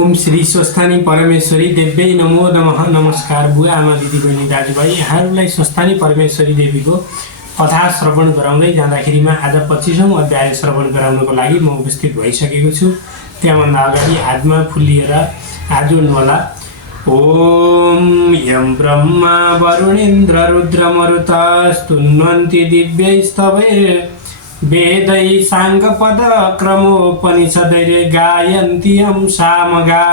ओम श्री स्वस्थानी परमेश्वरी देव्यै नमो नमः। नमस्कार बुवा आमा दिदीबहिनी दाजुभाइ, यहाँहरूलाई स्वस्थानी परमेश्वरी देवीको कथा श्रवण गराउँदै जाँदाखेरिमा आज 25औं अध्याय श्रवण गराउनको लागि म उपस्थित भइसकेको छु। त्यहाँभन्दा अगाडि हातमा फुल लिएर हात जोड्नुहोला। ओम यं ब्रह्मा वरुणेन्द्र रुद्रमरुतस्तुन्वन्ति दिव्यैस्तवैः वेदै साङ्गपद क्रमोपनिषदैरे गायन्ति यं सामगा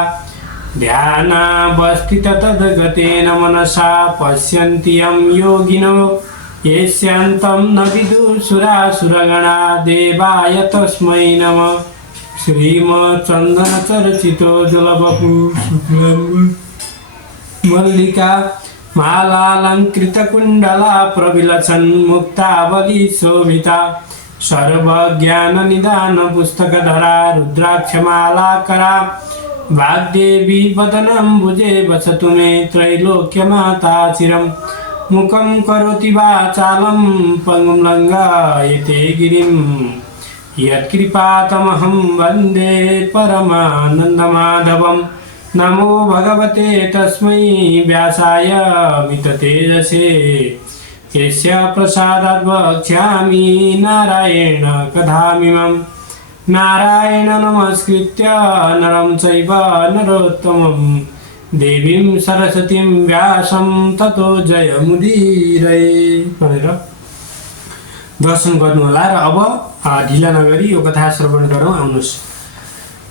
ध्यानावस्थित तद्गतेन मनसा पश्यन्ति यं योगिनो येष्यन्तं न विदुषुरासुरगणा देवाय तस्मै नमः। श्रीमच्चन्दनचर्चितो जलवपु मल्लिका मालालङ्कृतकुण्डला प्रविलसन् मुक्तावली शोभिता सर्वज्ञाननिदान पुस्तकधरा रुद्राक्षमालाकरा वाग्देवी वदनम्बुजे वसतु मे त्रैलोक्यमाता चिरं मुखं करोति वाचालं पङ्गुं लङ्घयते गिरिं यत्कृपातमहं वन्दे परमानन्दमाधवं। नमो भगवते तस्मै व्यासाय मिततेजसे यस्य प्रसादात् वक्ष्यामि नारायण कथामिमं। नारायण नमस्कृत्य नरं चैव नरोत्तमं देवीं सरस्वतीं व्यासं ततो जयमुदीरये भनेर दर्शन गर्नुहोला। र अब ढिला नगरी यो कथा श्रवण गरौँ। आउनुहोस्।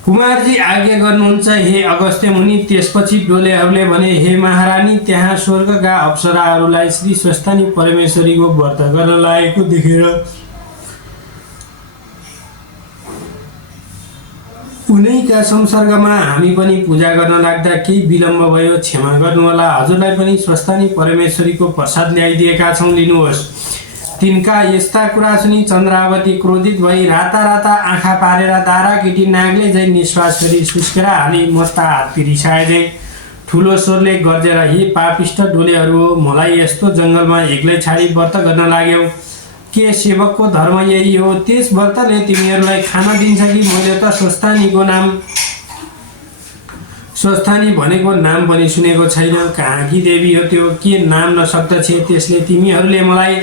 कुमारजी आज्ञा गर्नुहुन्छ हे अगस्त्य मुनि। त्यसपछि डोलेहरूले भने हे महारानी, त्यहाँ स्वर्गका अप्सराहरूलाई श्री स्वस्थानी परमेश्वरीको व्रत गर्न लागेको देखेर उनैका संसर्गमा हामी पनि पूजा गर्न लाग्दा केही विलम्ब भयो, क्षमा गर्नुहोला। हजुरलाई पनि स्वस्थानी परमेश्वरीको प्रसाद ल्याइदिएका छौँ, लिनुहोस्। तिनका यस्ता कुरा सुनि चन्द्रावती क्रोधित भई राता राता आँखा पारेर दारा केटी नागले झै निश्वास गरी सुस्केर हाली मस्ता हात पिरिसाए। ठुलो स्वरले गर्जेर हे पापिष्ट डोलेहरू हो, मलाई यस्तो जङ्गलमा एक्लै छाडी व्रत गर्न लाग्यौ। के सेवकको धर्म यही हो? त्यस व्रतले तिमीहरूलाई खान दिन्छ कि? मैले त स्वस्थानी भनेको नाम पनि सुनेको छैन। कहाँ कि देवी हो त्यो? के नाम नसक्दछ? त्यसले तिमीहरूले मलाई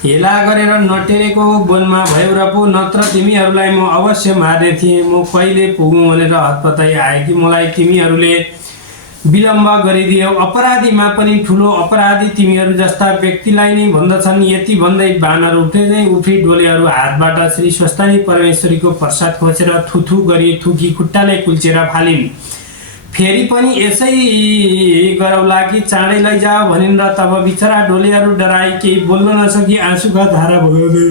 हेला गरेर नटेरेको वनमा भयो र पो, नत्र तिमीहरूलाई म अवश्य मार्ने थिएँ। म कहिले पुगौँ भनेर हतपताई आए कि मलाई तिमीहरूले विलम्ब गरिदियो। अपराधीमा पनि ठुलो अपराधी तिमीहरू जस्ता व्यक्तिलाई नै भन्दछन्। यति भन्दै बानर उठ्दै उठी डोलेहरू हातबाट श्री स्वस्थानी परमेश्वरीको प्रसाद खोसेर थुथु गरी थुकी खुट्टाले कुल्चेर फालिन्। फेरि पनि यसै गरौला कि चाँडै लैजाऊ भनिन् र तब बिचरा डोलेहरू डराई केही बोल्न नसकी आँसुका धारा बगाउँदै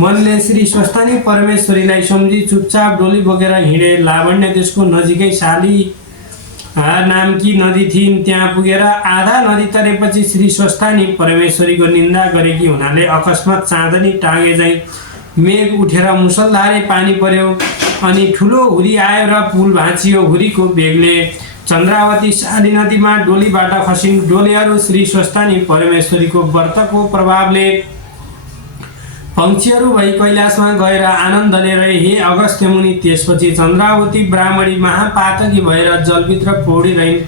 मनले श्री स्वस्थानी परमेश्वरीलाई सम्झी चुपचाप डोली बोकेर हिँडे। लावण्य देशको नजिकै साली नामकी नदी थिइन्। त्यहाँ पुगेर आधा नदी तरेपछि श्री स्वस्थानी परमेश्वरीको निन्दा गरेकी हुनाले अकस्मात चाँदनी टाँगे झैँ मेघ उठेर मुसलधारे पानी पर्यो अनि ठुलो हुरी आयो र पुल भाँचियो। हुरीको बेगले चन्द्रावती साली नदीमा डोलीबाट खसिन्। डोलेहरू श्री स्वस्थानी परमेश्वरीको व्रतको प्रभावले पंक्षीहरू भई कैलाशमा गएर आनन्दले रहे। हे अगस्त्य मुनि, त्यसपछि चन्द्रावती ब्राह्मणी महापातकी भएर जलभित्र पौडिरहन्।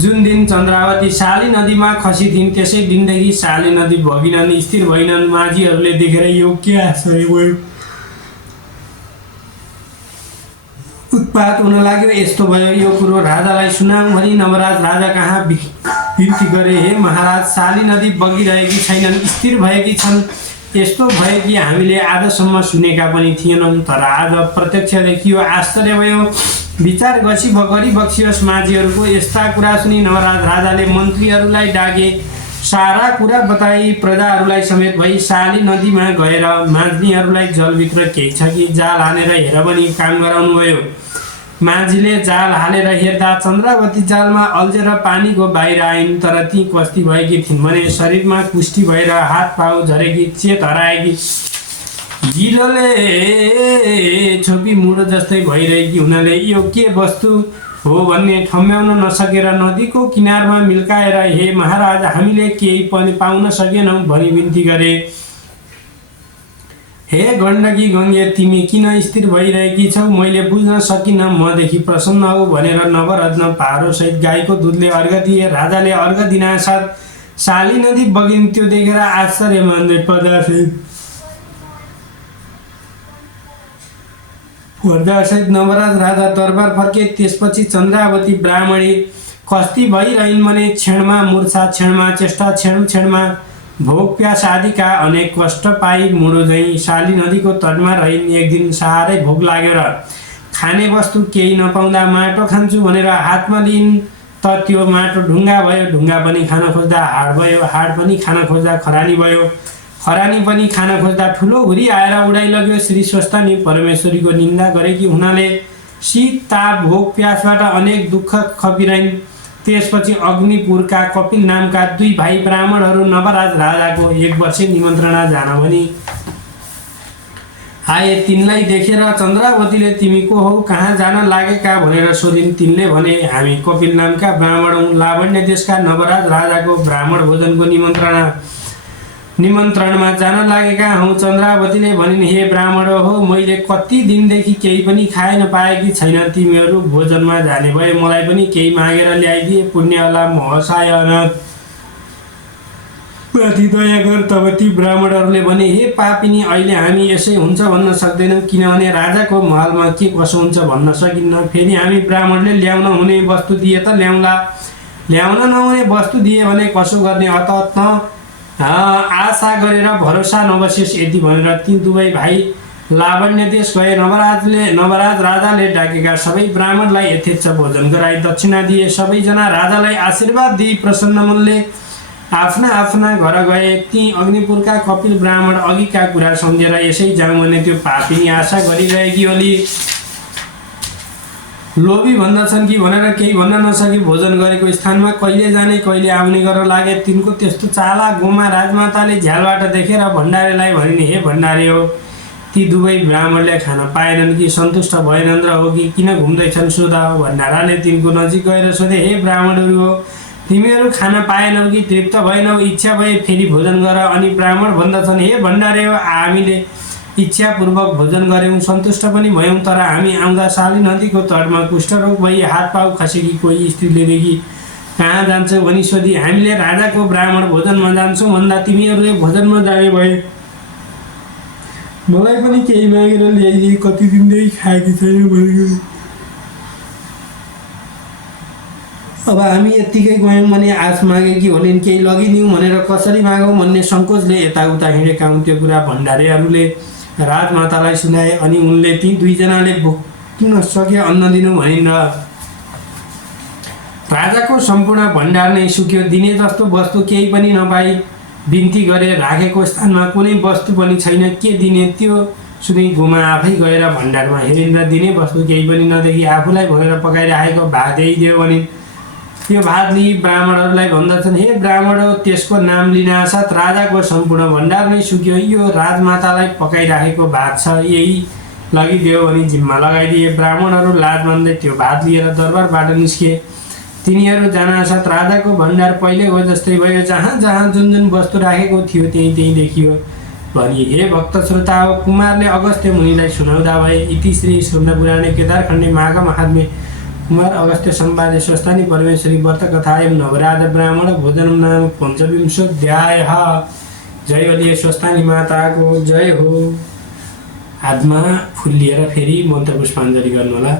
जुन दिन चन्द्रावती साली नदीमा खसिथिन् त्यसै दिनदेखि साली नदी बगिनन्, स्थिर भइनन्। माझीहरूले देखेर यो के आश्चर्य भयो, उत्पात हुन लाग्यो। यस्तो भयो, यो कुरो राजालाई सुनाऊँ भनी नवराज राजा कहाँ बिन्ती गरे। हे महाराज, साली नदी बगिरहेकी छैनन्, स्थिर भएकी छन्। यस्तो भयो कि हामीले आजसम्म सुनेका पनि थिएनौँ, तर आज प्रत्यक्ष देखियो। आश्चर्य भयो, विचार गरी बक्सियोस्। माझीहरूको यस्ता कुरा सुनि नवराज राजाले मन्त्रीहरूलाई डाके। सारा कुरा बताई प्रजाहरूलाई समेत भई साली नदीमा गएर माझीहरूलाई जलभित्र केही छ कि जाल हानेर हेर भनी काम गराउनुभयो। माझीले जाल हालेर हेर्दा चन्द्रावती जालमा अल्झेर पानीको बाहिर आइन्, तर ती कस्ती भएकी थिइन् भने शरीरमा कुष्ठी भएर हात पाउ झरेकी, चेत हराएकी, गिलोले छोपी मुडो जस्तै भइरहेकी हुनाले यो के वस्तु हो भन्ने ठम्ब्याउन नसकेर नदीको किनारमा मिल्काएर हे महाराज, हामीले केही पनि पाउन सकेनौँ भनी बिन्ती गरे। हे गण्डकी गङ्गे तिमी किन स्थिर भइरहेकी छौ, मैले बुझ्न सकिनँ, मदेखि प्रसन्न हो भनेर नवरत्न पारोसहित गाईको दुधले अर्घ दिए। राजाले अर्घ दिनासाथ शाली नदी बगिन्। त्यो देखेर आश्चर्य मान्दै पर्दासहित नवराज राजा दरबार फर्के। त्यसपछि चन्द्रावती ब्राह्मणी कस्ती भइरहन् भने क्षणमा मूर्छा, क्षणमा चेष्टा, क्षणमा भोक प्यास आदिका अनेक कष्ट पाई मुडो झैँ शाली नदीको तटमा रहिन्। एक दिन साह्रै भोक लागेर खाने वस्तु केही नपाउँदा माटो खान्छु भनेर हातमा लिइन्, त त्यो माटो ढुङ्गा भयो। ढुङ्गा पनि खान खोज्दा हाड भयो, हाड पनि खान खोज्दा खरानी भयो, खरानी पनि खान खोज्दा ठुलो हुरी आएर उडाइलग्यो। श्री स्वस्थानी परमेश्वरीको निन्दा गरेकी हुनाले शीत, ताप, भोक प्यासबाट अनेक दुःख खपिरहन्। त्यसपछि अग्निपुरका कपिल नामका 2 भाइ ब्राह्मणहरू नवराज राजाको 1 वर्षे निमन्त्रणा जान भनी आए। तिनलाई देखेर चन्द्रावतीले तिमी को हौ, कहाँ जान लागेका भनेर सोधिन्। तिनले भने हामी कपिल नामका ब्राह्मण हौँ, लावण्य देशका नवराज राजाको ब्राह्मण भोजनको निमन्त्रणमा जान लागेका हौँ। चन्द्रावतीले भनिन् हे ब्राह्मण हो, मैले कति दिनदेखि केही पनि खाए नपाएकी छैन, तिमीहरू भोजनमा जाने भए मलाई पनि केही मागेर ल्याइदिए पुण्य होला। महसाय माथि दया गर। तब ती ब्राह्मणहरूले भने हे पापिनी, अहिले हामी यसै हुन्छ भन्न सक्दैनौँ, किनभने राजाको महलमा के कसो हुन्छ भन्न सकिन्न। फेरि हामी ब्राह्मणले ल्याउन हुने वस्तु दिए त ल्याउला, ल्याउन नहुने वस्तु दिए भने कसो गर्ने, अत आशा गरेर भरोसा नबसेस्। यति भनेर ती 2 भाइ लावण्य देश गए। नवराज राजाले डाकेका सबै ब्राह्मणलाई यथेच्छ भोजन गराई दक्षिणा दिए। सबैजना राजालाई आशीर्वाद दिई प्रसन्न मनले आफ्ना आफ्ना घर गए। ती अग्निपुरका कपिल ब्राह्मण अघिका कुरा सम्झेर यसै जाउँ भने त्यो पापिनी आशा गरिरहेकी होली, लोभी भन्दछन् कि भनेर केही भन्न नसकी भोजन गरेको स्थानमा कहिले जाने कहिले आउने गरेर लागे। तिनको त्यस्तो चाला गोमा राजमाताले झ्यालबाट देखेर भण्डारेलाई भनिन् हे भण्डारे हो, ती 2 ब्राह्मणले खान पाएनन् कि सन्तुष्ट भएनन् र हो कि किन घुम्दैछन् सोध। भण्डाराले तिनको नजिक गएर सोधे हे ब्राह्मणहरू हो, तिमीहरू खान पाएनौ कि तृप्त भएनौ, इच्छा भए फेरि भोजन गर। अनि ब्राह्मण भन्दछन् हे भण्डारे हो, हामीले इच्छापूर्वक भोजन गऱ्यौँ, सन्तुष्ट पनि भयौँ, तर हामी आउँदा शाली नदीको तटमा कुष्ठरोग भई हात पाउ खसेकी कोही स्त्रीले देखि कहाँ जान्छौ भनी सोधी। हामीले राजाको ब्राह्मण भोजनमा जान्छौँ भन्दा तिमीहरूले भोजनमा जाने भए मलाई पनि केही मागेर ल्याइदिए, कति दिनदेखि खाएकी छैन भनेको। अब हामी यत्तिकै गयौँ भने आश मागेकी होलिन्, केही लगिदिउँ भनेर कसरी मागौँ भन्ने सङ्कोचले यताउता हिँडेका हुन्। त्यो कुरा भण्डारेहरूले राजमातालाई सुनाए। अनि उनले ती 2 जनाले भोक्न सके अन्न दिनु भनिन् र राजाको सम्पूर्ण भण्डार नै सुक्यो। दिने जस्तो वस्तु केही पनि नपाई बिन्ती गरे, राखेको स्थानमा कुनै वस्तु पनि छैन, के दिने त्यो सुनि गोमा आफै गएर भण्डारमा हेरिन् र दिने वस्तु केही पनि नदेखि आफूलाई भनेर पकाइराखेको भात दियो भनिन्। त्यो भात लिई ब्राह्मणहरूलाई भन्दछन् हे ब्राह्मण हो, त्यसको नाम लिनासाथ राजाको सम्पूर्ण भण्डार नै सुक्यो, यो राजमातालाई पकाइराखेको भात छ, यही लगिदियो भनी जिम्मा लगाइदिए। ब्राह्मणहरू लाज मान्दै त्यो भात लिएर दरबारबाट निस्के। तिनीहरू जानासाथ राजाको भण्डार पहिलेको जस्तै भयो, जहाँ जहाँ जुन जुन वस्तु राखेको थियो त्यही देखियो भनी हे भक्त श्रोता हो, कुमारले अगस्त्य मुनिलाई सुनाउँदा भए। इति श्री स्कन्दपुराणे केदारखण्डे माघ महात्म्ये कुमार अगस्त्य संवादे स्वस्थानी परमेश्वरी व्रत कथायं नवराज ब्राह्मण भोजन नाम 25अध्यायः। जय होलिए स्वस्थानी माताको जय हो। हातमा फुल लिएर फेरि मन्त्र पुष्पाञ्जली गर्नु होला।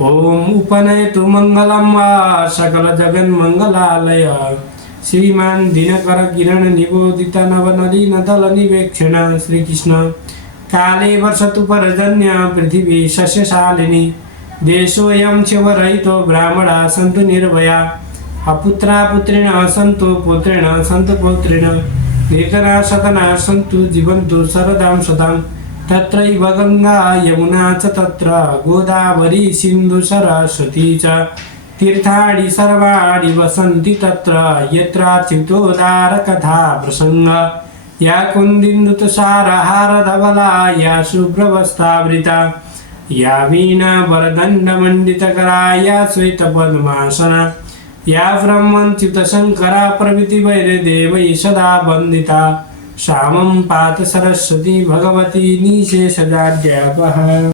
ओम उपनयतु मङ्गलम सकल जगन मङ्गलालय श्रीमान दिनकर किरण निबोधित नवनदीन दल निवेक्षण। श्रीकृष्ण काले वर्षतु पर्जन्य पृथिवी सस्यशालिनी देशोऽयं क्षयरहितो ब्राह्मणा सन्तु निर्भया अपुत्रा पुत्रेण सन्तु पुत्रेण सन्तु पौत्रेण निर्धना सतना सन्तु जीवन्तु शरदां सदां। तत्रैव गङ्गा यमुना च तत्र गोदावरी सिन्धु सरस्वती च तीर्थाणि सर्वाणि वसन्ति तत्र यत्राच्युतोदार कथा प्रसङ्ग। या कुन्दिन्दुतुषारहार धवला या शुभ्रवस्त्रावृता या वीणा वरदण्डमण्डितकरा या श्वेतपद्मासना या ब्रह्मच्युतशङ्करा प्रभृति वैरदेवैः सदा वन्दिता। सामं पात सरस्वती भगवती निशेषजाड्यापहा।